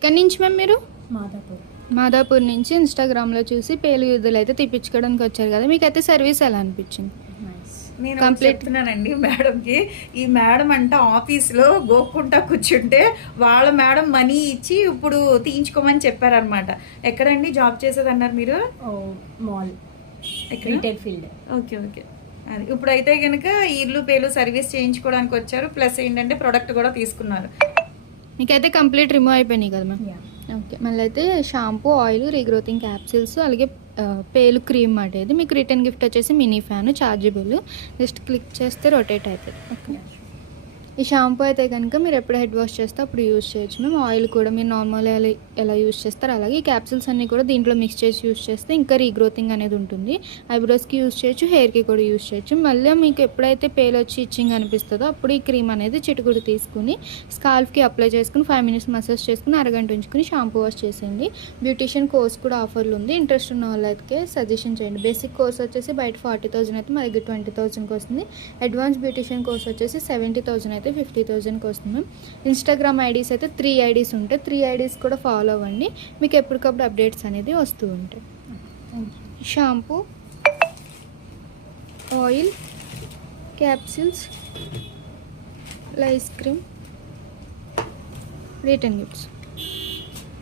ఎక్కడి నుంచి మ్యామ్ మీరు? మాదాపూర్. మాదాపూర్ నుంచి ఇన్స్టాగ్రామ్లో చూసి పేలు యూదులు అయితే తెప్పించుకోవడానికి వచ్చారు కదా, మీకైతే సర్వీస్ ఎలా అనిపించింది? నేను కంప్లీట్ చెప్తున్నానండి మేడంకి, ఈ మేడం అంట ఆఫీస్లో గోక్కుంటా కూర్చుంటే వాళ్ళ మేడం మనీ ఇచ్చి ఇప్పుడు తీయించుకోమని చెప్పారనమాట. ఎక్కడండి జాబ్ చేసేది అన్నారు మీరు? మాల్ ఎక్కడ? Retail field. Okay okay. అది ఇప్పుడైతే కనుక ఇల్లు పేలు సర్వీస్ చేయించుకోవడానికి వచ్చారు, ప్లస్ ఏంటంటే ప్రోడక్ట్ కూడా తీసుకున్నారు. మీకైతే కంప్లీట్ రిమూవ్ అయిపోయినాయి కదా మ్యామ్? యా. ఓకే, మళ్ళీ అయితే షాంపూ, ఆయిల్, రీగ్రోతింగ్ క్యాప్సిల్స్, అలాగే పేలు క్రీమ్ మాట. ఇది మీకు రిటర్న్ గిఫ్ట్ వచ్చేసి mini fan chargeable. Just click చేస్తే రొటేట్ అవుతుంది. ఓకే, ఈ షాంపూ అయితే కనుక మీరు ఎప్పుడు హెడ్ వాష్ చేస్తే అప్పుడు యూస్ చేయొచ్చు మేము. ఆయిల్ కూడా మీరు నార్మల్ ఎలా యూస్ చేస్తారు అలాగే ఈ క్యాప్సిల్స్ అన్నీ కూడా దీంట్లో మిక్స్ చేసి యూస్ చేస్తే ఇంకా రీగ్రోతింగ్ అనేది ఉంటుంది. ఐబ్రోస్కి యూస్ చేయొచ్చు, హెయిర్కి కూడా యూస్ చేయొచ్చు. మళ్ళీ మీకు ఎప్పుడైతే పేలు వచ్చి ఇచ్చింగ్ అనిపిస్తుందో అప్పుడు ఈ క్రీమ్ అనేది చిటుకుడు తీసుకుని స్కాల్ఫ్కి అప్లై చేసుకుని 5 minutes మసాజ్ చేసుకుని అరగంట ఉంచుకుని షాంపూ వాష్ చేసేయండి. బ్యూటిషియన్ కోర్స్ కూడా ఆఫర్లు ఉంది, ఇంట్రెస్ట్ ఉన్న వాళ్ళకి సజెషన్ చేయండి. బేసిక్ కోర్స్ వచ్చేసి బయట 40,000 అయితే మా దగ్గర 20,000కి వస్తుంది. అడ్వాన్స్ బ్యూటిషియన్ కోర్స్ వచ్చేసి 70,000 అయితే 50,000కి వస్తుంది మ్యామ్. ఇన్స్టాగ్రామ్ ఐడీస్ అయితే 3 IDs ఉంటాయి, 3 IDs కూడా ఫాలో అవ్వండి, మీకు ఎప్పటికప్పుడు అప్డేట్స్ అనేది వస్తూ ఉంటాయి. Shampoo, oil, capsules, ice cream, return gifts.